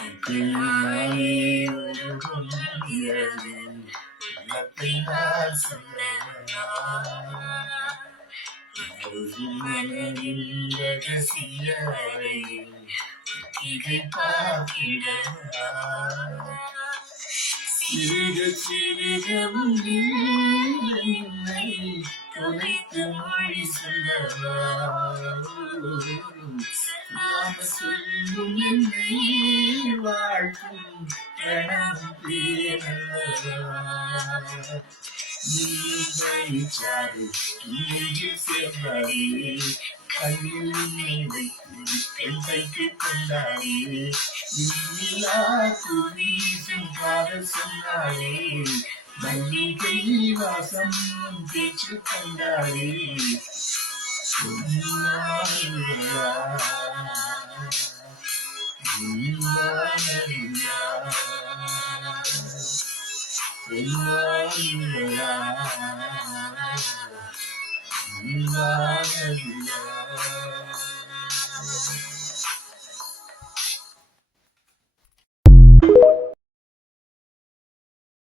நானே உருகும் இரவு உள்ளத்தை நான் சொல்லலாம் மனதின் ரகசிய அறையில் இதை பார்க்கிடவா சிறுக சிறுகவும் என்னை தொலைத்து மொழி சொல்லவா சொல்லும் என்னை வாழ்க்கும் கணம் பேரல்லவா நீச்சாரு நெஞ்சில் சேர்ந்தாரே கண்ணில் உன்னை வைத்து கொண்டாரே நிலா வீசும் காதல் சொன்னாரே மல்லிகை வாசம் பேச்சு கொண்டாரே சொன்னாரா